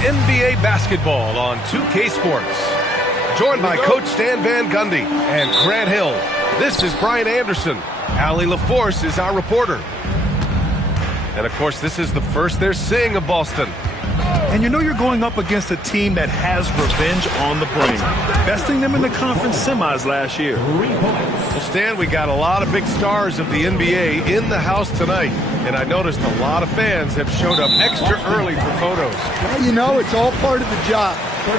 NBA basketball on 2K Sports. Joined by Coach Stan Van Gundy and Grant Hill. This is Brian Anderson. Allie LaForce is our reporter. And, of course, this is the first they're seeing of Boston. And you know you're going up against a team that has revenge on the brain, besting them in the conference semis last year. Well, Stan, we got a lot of big stars of the NBA in the house tonight. And I noticed a lot of fans have showed up extra early for photos. Well, you know, it's all part of the job.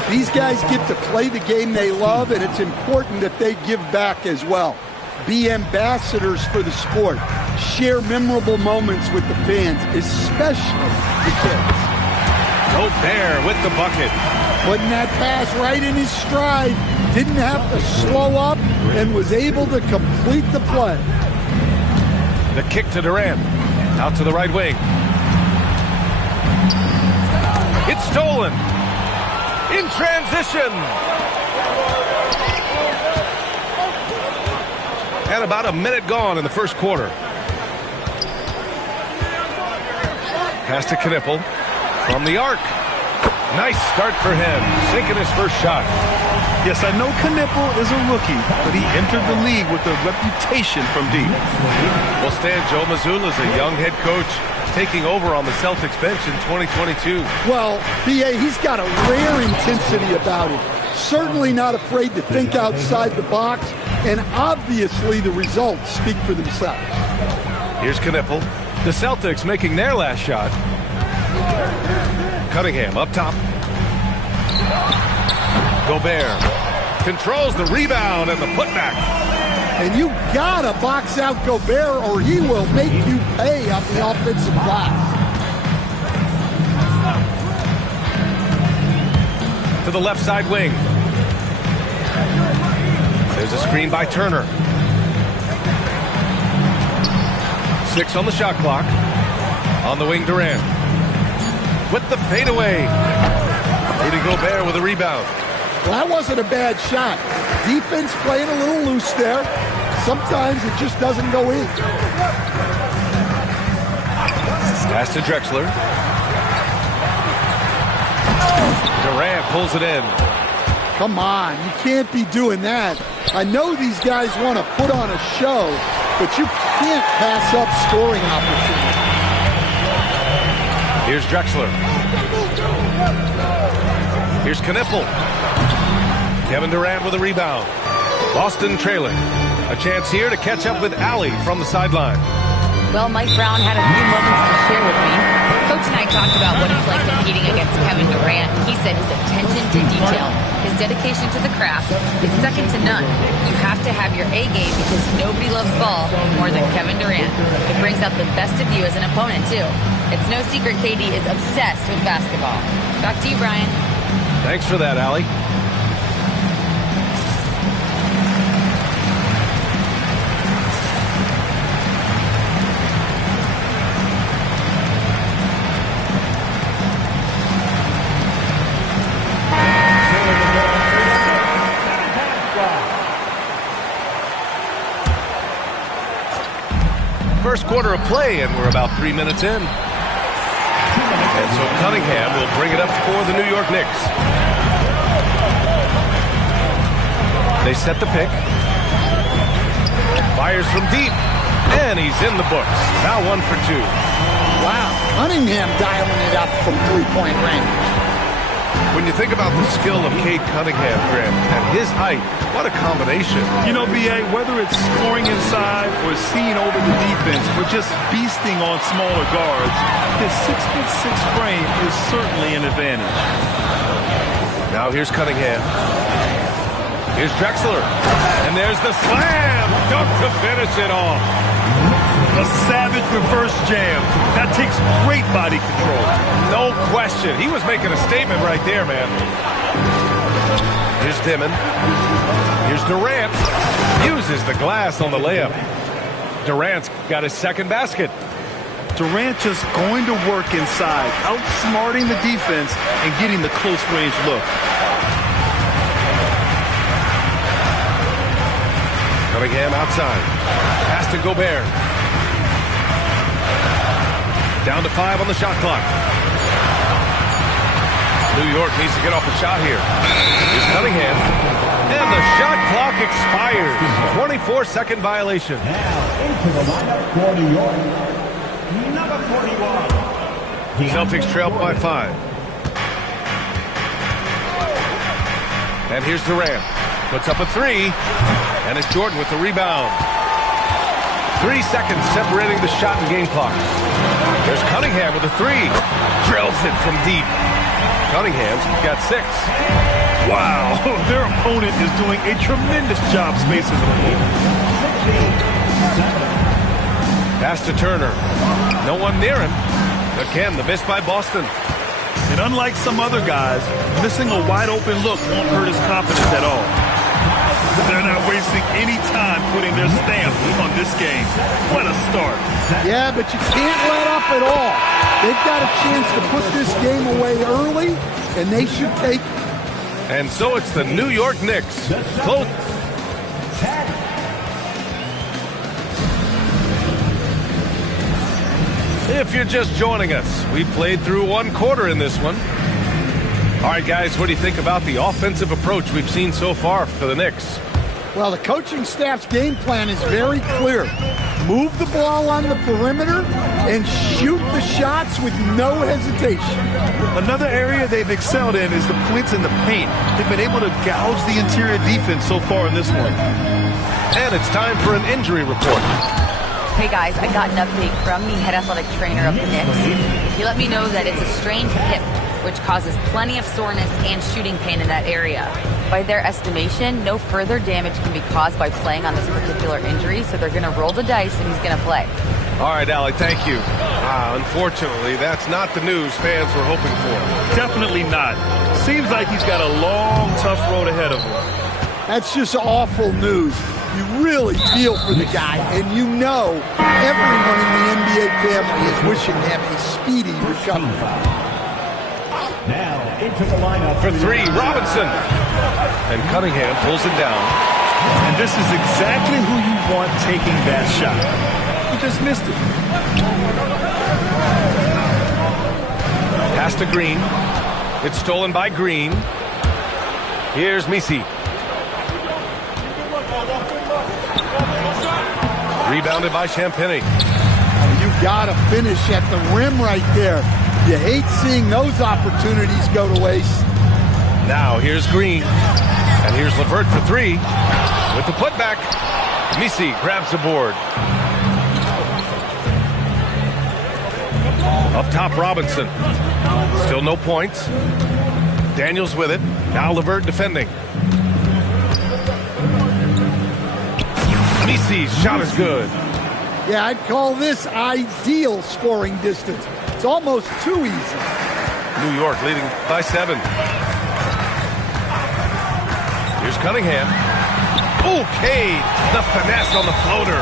These guys get to play the game they love, and it's important that they give back as well. Be ambassadors for the sport. Share memorable moments with the fans, especially the kids. Gobert with the bucket. Putting that pass right in his stride. Didn't have to slow up and was able to complete the play. The kick to Durant. Out to the right wing. It's stolen. In transition. And about a minute gone in the first quarter. Pass to Knipple. From the arc. Nice start for him. Sinking his first shot. Yes, I know Knipple is a rookie, but he entered the league with a reputation from deep. Well, Stan, Joe Mazzulla is a young head coach taking over on the Celtics bench in 2022. Well, B.A., he's got a rare intensity about him. Certainly not afraid to think outside the box, and obviously the results speak for themselves. Here's Knipple. The Celtics making their last shot. Cunningham up top. Gobert controls the rebound and the putback. And you gotta box out Gobert or he will make you pay on the offensive glass. To the left side wing. There's a screen by Turner. 6 on the shot clock. On the wing, Durant. With the fadeaway. Rudy Gobert with a rebound. Well, that wasn't a bad shot. Defense playing a little loose there. Sometimes it just doesn't go in. Pass to Drexler. Durant pulls it in. Come on, you can't be doing that. I know these guys want to put on a show, but you can't pass up scoring opportunities. Here's Drexler. Here's Knipple. Kevin Durant with a rebound. Boston trailing. A chance here to catch up with Allie from the sideline. Well, Mike Brown had a few moments to share with me. Coach and I talked about what it's like competing against Kevin Durant. He said his attention to detail, his dedication to the craft, is second to none. You have to have your A game because nobody loves ball more than Kevin Durant. It brings out the best of you as an opponent, too. It's no secret KD is obsessed with basketball. Back to you, Brian. Thanks for that, Allie. First quarter of play, and we're about 3 minutes in. And so Cunningham will bring it up for the New York Knicks. They set the pick. Fires from deep. And he's in the books. Now 1 for 2. Wow, Cunningham dialing it up from three-point range. When you think about the skill of Cade Cunningham, Grant, and his height, what a combination. You know, B.A., whether it's scoring inside or seeing over the defense or just beasting on smaller guards, his 6'6" frame is certainly an advantage. Now here's Cunningham. Here's Drexler. And there's the slam. Dunk to finish it off. A savage reverse jam. That takes great body control. No question. He was making a statement right there, man. Here's Dimon. Here's Durant. Uses the glass on the layup. Durant's got his second basket. Durant just going to work inside, outsmarting the defense and getting the close range look. Cunningham outside. Pass to Gobert. Down to 5 on the shot clock. New York needs to get off a shot here. Here's Cunningham. And the shot clock expires. 24-second violation. Now into the lineup for New York, number 41. Celtics trail by 5. And here's Durant. Puts up a 3. And it's Jordan with the rebound. 3 seconds separating the shot and game clocks. There's Cunningham with a 3. Drills it from deep. Cunningham's got 6. Wow, their opponent is doing a tremendous job spacing the floor. Pass to Turner. No one near him. Again, the miss by Boston. And unlike some other guys, missing a wide open look won't hurt his confidence at all. They're not wasting any time putting their stamp on this game. What a start. Yeah, but you can't let up at all. They've got a chance to put this game away early, and they should take it. And so it's the New York Knicks. Close. If you're just joining us, we played through 1 quarter in this one. All right, guys, what do you think about the offensive approach we've seen so far for the Knicks? Well, the coaching staff's game plan is very clear. Move the ball on the perimeter and shoot the shots with no hesitation. Another area they've excelled in is the points in the paint. They've been able to gouge the interior defense so far in this one. And it's time for an injury report. Hey guys, I got an update from the head athletic trainer of the Knicks. He let me know that it's a strained hip, which causes plenty of soreness and shooting pain in that area. By their estimation, no further damage can be caused by playing on this particular injury, so they're going to roll the dice and he's going to play. All right, Allie, thank you. Unfortunately, that's not the news fans were hoping for. Definitely not. Seems like he's got a long, tough road ahead of him. That's just awful news. You really feel for the guy, and you know everyone in the NBA family is wishing him a speedy recovery. Now into the lineup For 3, Robinson. And Cunningham pulls it down. And this is exactly who you want taking that shot. He just missed it. Pass to Green. It's stolen by Green. Here's Messi. Rebounded by Champagny. You got to finish at the rim right there. You hate seeing those opportunities go to waste. Now here's Green. And here's LeVert for 3. With the putback. Messi grabs the board. Up top, Robinson. Still no points. Daniels with it. Now LeVert defending. Messi's shot is good. Yeah, I'd call this ideal scoring distance. It's almost too easy. New York leading by 7. Here's Cunningham. Okay, the finesse on the floater.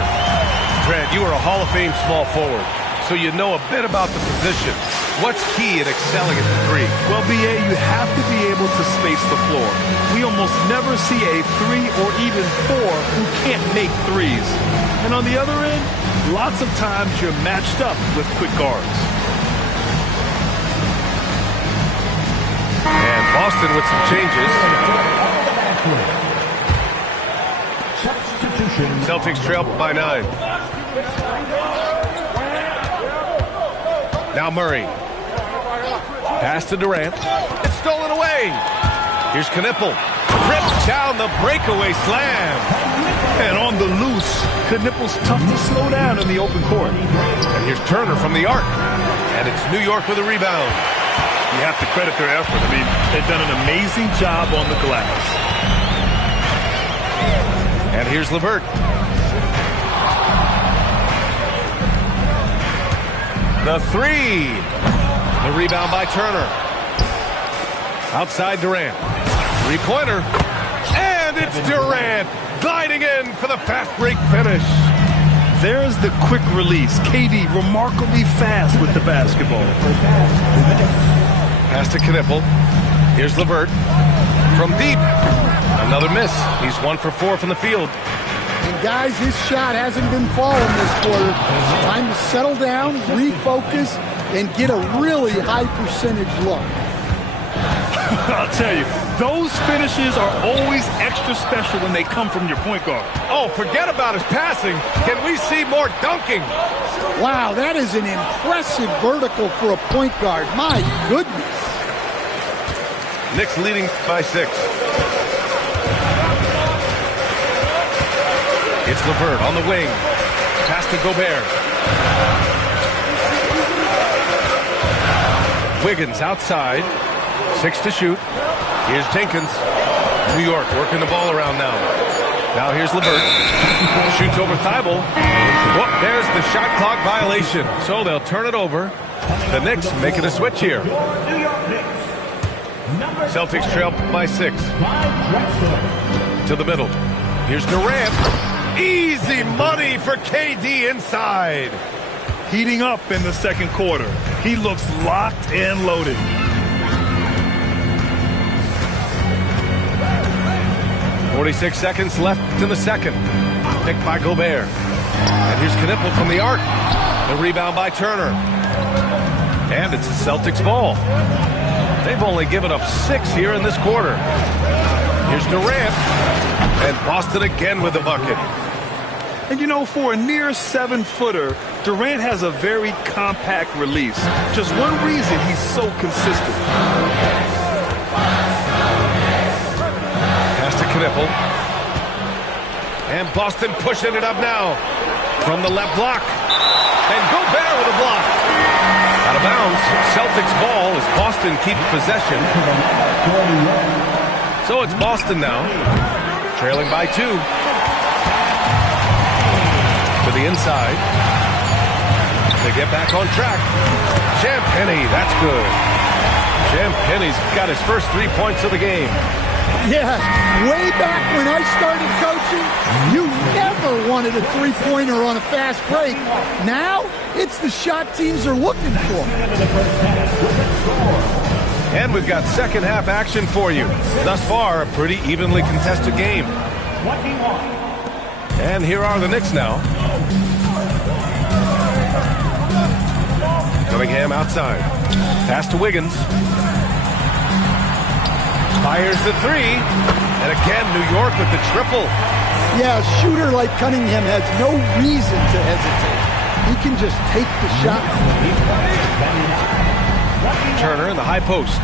Grant, you are a Hall of Fame small forward, so you know a bit about the position. What's key in excelling at the 3? Well, B.A., you have to be able to space the floor. We almost never see a 3 or even 4 who can't make threes. And on the other end, lots of times you're matched up with quick guards. And Boston with some changes. Celtics trail by 9. Now Murray. Pass to Durant. It's stolen away. Here's Knipple. Rips down the breakaway slam. And on the loose, Knipple's tough to slow down in the open court. And here's Turner from the arc. And it's New York with a rebound. You have to credit their effort. I mean, they've done an amazing job on the glass. And here's LeVert. The 3. The rebound by Turner. Outside Durant. 3-pointer. And it's Durant gliding in for the fast break finish. There's the quick release. KD remarkably fast with the basketball. Pass to Knipple. Here's LeVert. From deep. Another miss. He's 1 for 4 from the field. And guys, his shot hasn't been falling this quarter. Time to settle down, refocus, and get a really high percentage look. I'll tell you, those finishes are always extra special when they come from your point guard. Oh, forget about his passing. Can we see more dunking? Wow, that is an impressive vertical for a point guard. My goodness. Knicks leading by 6. It's LeVert on the wing. Pass to Gobert. Wiggins outside. 6 to shoot. Here's Jenkins. New York working the ball around now. Now here's LeVert. Shoots over Thibault. Whoop, there's the shot clock violation. So they'll turn it over. The Knicks making a switch here. Celtics trail by 6. To the middle. Here's Durant. Easy money for KD inside. Heating up in the second quarter. He looks locked and loaded. .46 seconds left in the second. Picked by Gobert. And here's Knipple from the arc. The rebound by Turner. And it's the Celtics ball. They've only given up 6 here in this quarter. Here's Durant. And Boston again with the bucket. And you know, for a near 7-footer, Durant has a very compact release. Just one reason he's so consistent. Pass to Knipple. And Boston pushing it up now. From the left block. And Gobert with a block. Out of bounds. Celtics ball as Boston keeps possession. So it's Boston now. Trailing by 2. To the inside. They get back on track. Champagnie, that's good. Champagnie's got his first 3 points of the game. Yeah, way back when I started coaching, you never wanted a three-pointer on a fast break. Now, it's the shot teams are looking for. And we've got second half action for you. Thus far, a pretty evenly contested game. And here are the Knicks now. Cunningham outside. Pass to Wiggins. Fires the 3. And again, New York with the triple. Yeah, a shooter like Cunningham has no reason to hesitate. He can just take the shot. Turner in the high post.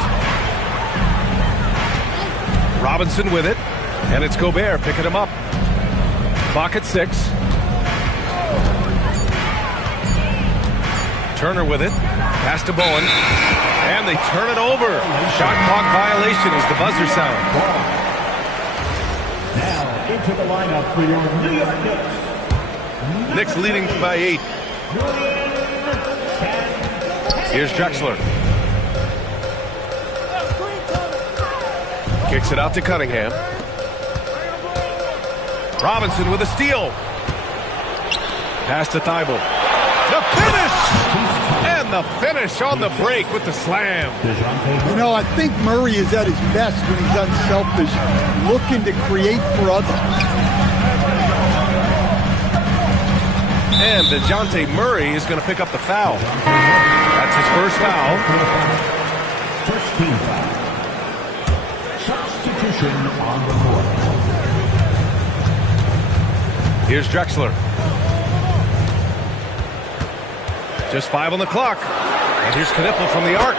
Robinson with it. And it's Gobert picking him up. Clock at 6. Turner with it. Pass to Bowen. And they turn it over. Shot clock violation as the buzzer sounds. Now into the lineup for your New York Knicks. Knicks leading by 8. Here's Drexler. Kicks it out to Cunningham. Robinson with a steal. Pass to Thibault. The finish! And the finish on the break with the slam. You know, I think Murray is at his best when he's unselfish, looking to create for others. And DeJounte Murray is going to pick up the foul. That's his first foul. First team foul. Substitution on the court. Here's Drexler. Just 5 on the clock. And here's Knipple from the arc.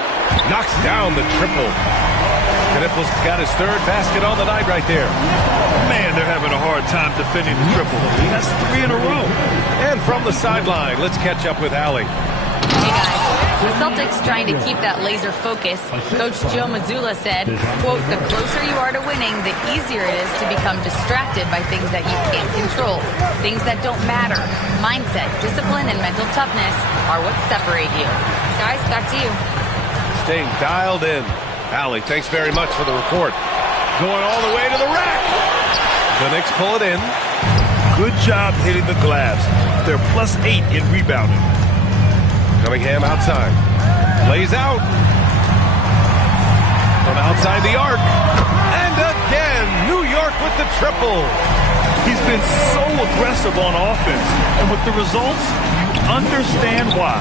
Knocks down the triple. Knipple's got his 3rd basket on the night right there. Man, they're having a hard time defending the triple. That's 3 in a row. And from the sideline, let's catch up with Allie. Hey guys, the Celtics trying to keep that laser focus. Coach Joe Mazzulla said, quote, the closer you are to winning, the easier it is to become distracted by things that you can't control, things that don't matter. Mindset, discipline, and mental toughness are what separate you. Guys, back to you. Staying dialed in. Allie, thanks very much for the report. Going all the way to the rack. The Knicks pull it in. Good job hitting the glass. They're +8 in rebounding. Cunningham outside. Lays out. From outside the arc. And again, New York with the triple. He's been so aggressive on offense. And with the results, you understand why.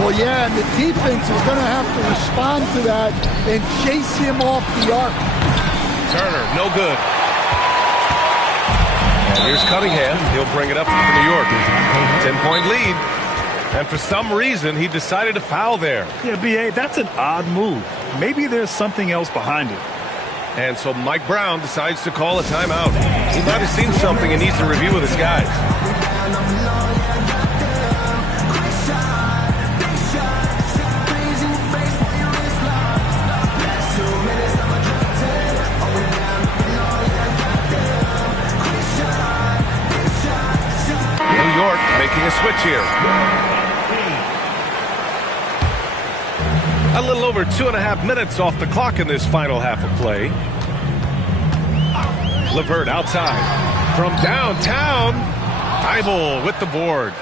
Well, yeah, and the defense is going to have to respond to that and chase him off the arc. Turner, no good. And here's Cunningham. He'll bring it up for New York. 10-point lead. And for some reason, he decided to foul there. Yeah, B.A., that's an odd move. Maybe there's something else behind it. And so Mike Brown decides to call a timeout. He might have seen something and needs to review with his guys. New York making a switch here. A little over 2.5 minutes off the clock in this final half of play. LeVert outside. From downtown. Thibault with the board.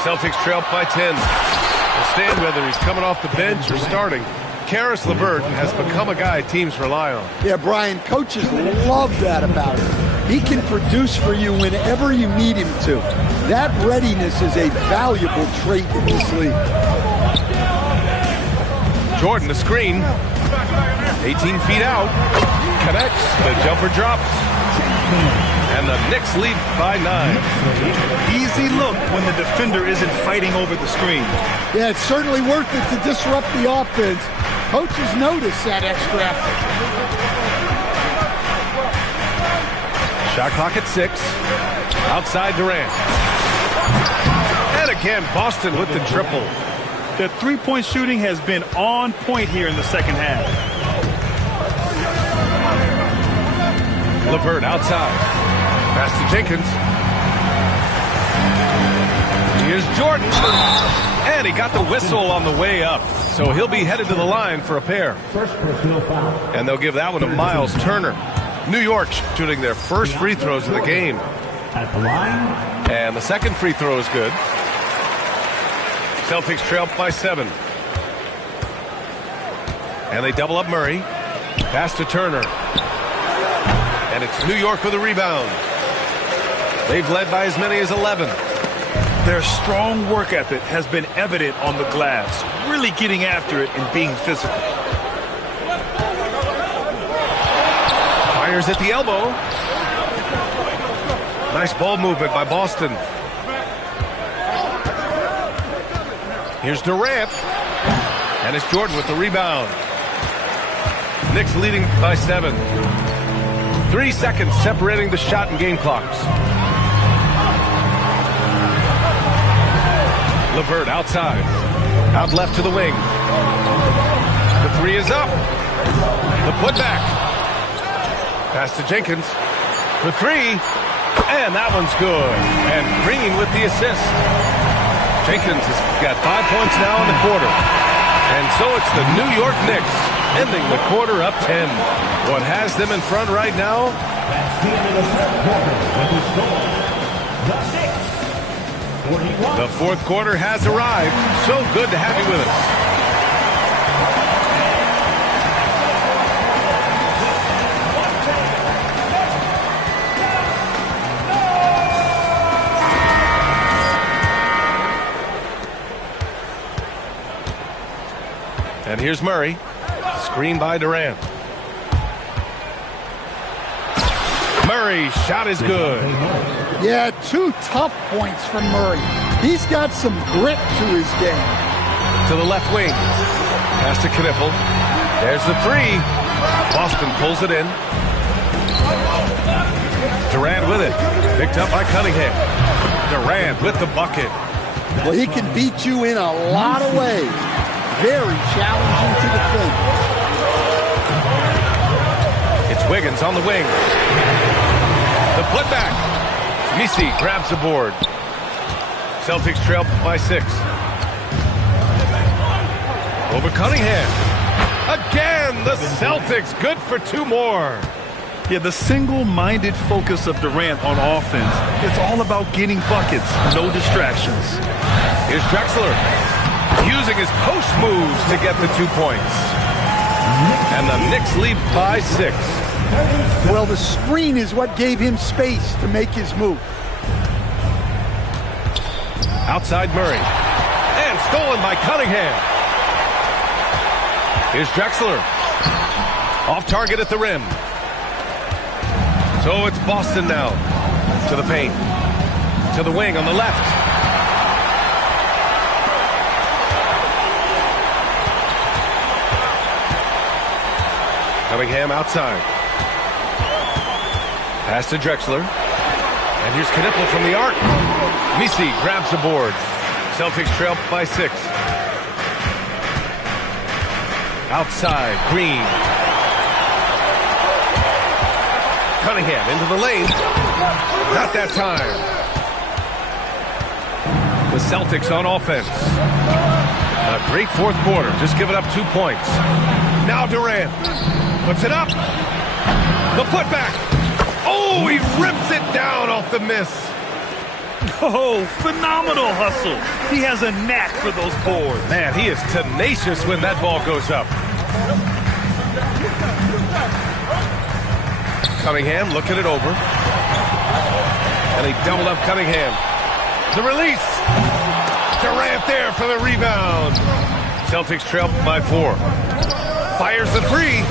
Celtics trail by 10. We'll stand whether he's coming off the bench or starting. Karis LeVert has become a guy teams rely on. Yeah, Brian, coaches love that about him. He can produce for you whenever you need him to. That readiness is a valuable trait in this league. Jordan, the screen. 18 feet out. Connects. The jumper drops. And the Knicks lead by 9. Easy look when the defender isn't fighting over the screen. Yeah, it's certainly worth it to disrupt the offense. Coaches notice that extra effort. Shot clock at 6. Outside Durant. And again, Boston with the triple. The three-point shooting has been on point here in the second half. LeVert outside. Pass to Jenkins. Here's Jordan. And he got the whistle on the way up. So he'll be headed to the line for a pair. First personal foul. And they'll give that one to Miles Turner. New York shooting their first free throws of the game. At the line. And the second free throw is good. Celtics trail by 7. And they double up Murray. Pass to Turner. And it's New York with a rebound. They've led by as many as 11. Their strong work ethic has been evident on the glass, really getting after it and being physical. Fires at the elbow. Nice ball movement by Boston. Here's Durant. And it's Jordan with the rebound. Knicks leading by 7. 3 seconds separating the shot and game clocks. LeVert outside. Out left to the wing. The three is up. The putback. Pass to Jenkins for 3. And that one's good. And Green with the assist. Jenkins has got 5 points now in the quarter. And so it's the New York Knicks ending the quarter up 10. What has them in front right now? That's the end of the third quarter with the score. The Knicks 41. The fourth quarter has arrived. So good to have you with us. And here's Murray. Screen by Durant. Murray's shot is good. Yeah, 2 tough points from Murray. He's got some grit to his game. To the left wing. Pass to Knipple. There's the 3. Boston pulls it in. Durant with it. Picked up by Cunningham. Durant with the bucket. Well, he can beat you in a lot of ways. Very challenging to defend. It's Wiggins on the wing. The putback. Misi grabs the board. Celtics trail by 6. Over Cunningham. Again, the Celtics good for 2 more. Yeah, the single-minded focus of Durant on offense. It's all about getting buckets, no distractions. Here's Drexler. Using his post moves to get the 2 points. And the Knicks lead by 6. Well, the screen is what gave him space to make his move. Outside Murray. stolen by Cunningham. Here's Drexler. Off target at the rim. So it's Boston now. To the paint. To the wing on the left. Cunningham outside. Pass to Drexler. And here's Knipple from the arc. Misi grabs the board. Celtics trail by 6. Outside, Green. Cunningham into the lane. Not that time. The Celtics on offense. A great fourth quarter. Just giving up 2 points. Now Durant. Puts it up. The putback. Oh, he rips it down off the miss. Oh, phenomenal hustle. He has a knack for those boards. Man, he is tenacious when that ball goes up. Cunningham looking it over. And he doubled up Cunningham. The release. Durant there for the rebound. Celtics trail by 4. Fires the 3.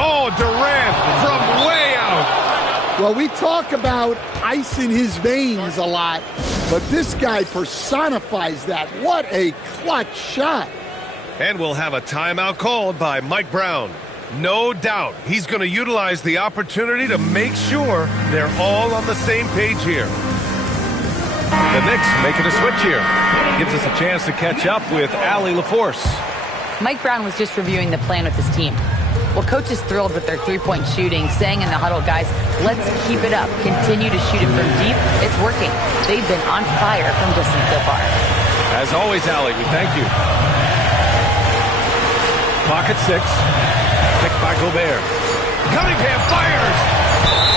Oh, Durant from way out. Well, we talk about ice in his veins a lot, but this guy personifies that. What a clutch shot. And we'll have a timeout called by Mike Brown. No doubt he's going to utilize the opportunity to make sure they're all on the same page here. The Knicks making a switch here. Gives us a chance to catch up with Allie LaForce. Mike Brown was just reviewing the plan with his team. Well, coach is thrilled with their three-point shooting, saying in the huddle, guys, let's keep it up. Continue to shoot it from deep. It's working. They've been on fire from distance so far. As always, Allie, we thank you. Clock at 6. Picked by Gobert. Cunningham fires!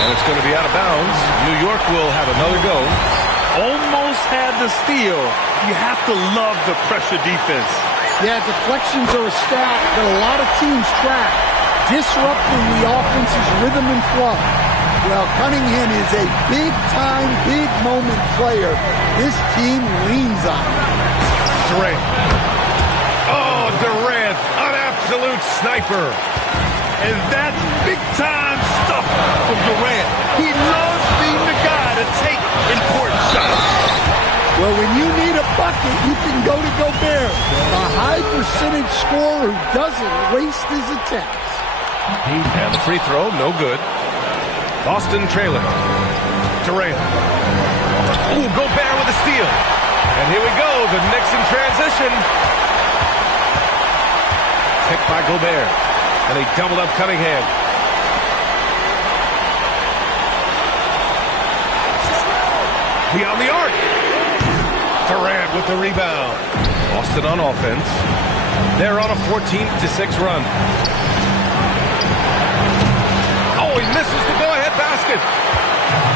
And it's going to be out of bounds. New York will have another go. Almost had the steal. You have to love the pressure defense. Yeah, deflections are a stat that a lot of teams track, disrupting the offense's rhythm and flow. Well, Cunningham is a big-time, big-moment player. This team leans on him. Durant. Oh, Durant, an absolute sniper. And that's big-time stuff from Durant. He loves being the guy to take important shots. Well, when you need a bucket, you can go to Gobert, a high-percentage scorer who doesn't waste his attempts. And the free throw, no good. Boston trailing. Durant. Ooh, Gobert with a steal. And here we go, the Knicks in transition. Picked by Gobert. And he doubled up Cunningham. Beyond the arc. Durant with the rebound. Boston on offense. They're on a 14-6 run. Oh, he misses the go-ahead basket.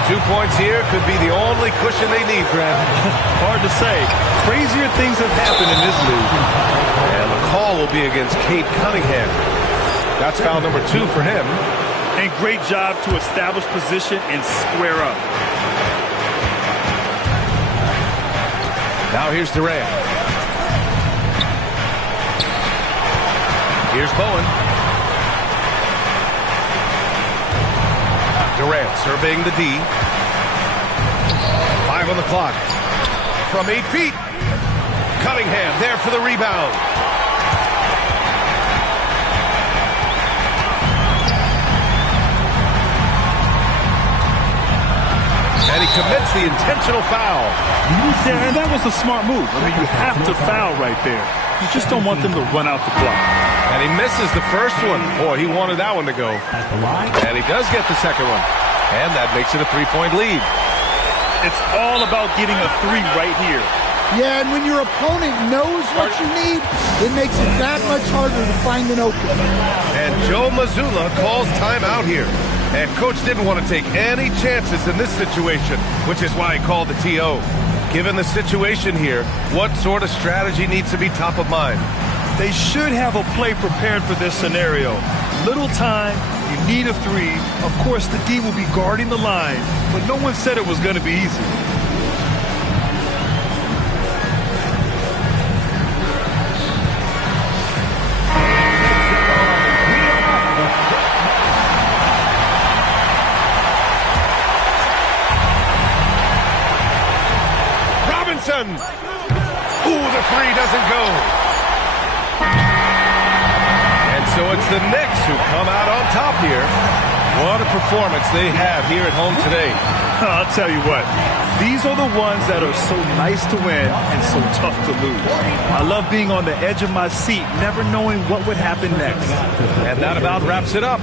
2 points here could be the only cushion they need, Grant. Hard to say. Crazier things have happened in this league. And the call will be against Cade Cunningham. That's foul number 2 for him. And great job to establish position and square up. Now here's Durant. Here's Bowen. Durant surveying the D. 5 on the clock. From 8 feet. Cunningham there for the rebound. And he commits the intentional foul. Yeah, and that was a smart move. I mean, you have to foul right there. You just don't want them to run out the clock. And he misses the first one. Boy, he wanted that one to go. And he does get the second one. And that makes it a 3-point lead. It's all about getting a 3 right here. Yeah, and when your opponent knows what you need, it makes it that much harder to find an opening. And Joe Mazzulla calls timeout here. And coach didn't want to take any chances in this situation, which is why he called the TO. Given the situation here, what sort of strategy needs to be top of mind? They should have a play prepared for this scenario. Little time, you need a 3. Of course, the D will be guarding the line, but no one said it was going to be easy. it's the Knicks who come out on top here. What a performance they have here at home today. I'll tell you what, these are the ones that are so nice to win and so tough to lose. I love being on the edge of my seat, never knowing what would happen next. And that about wraps it up.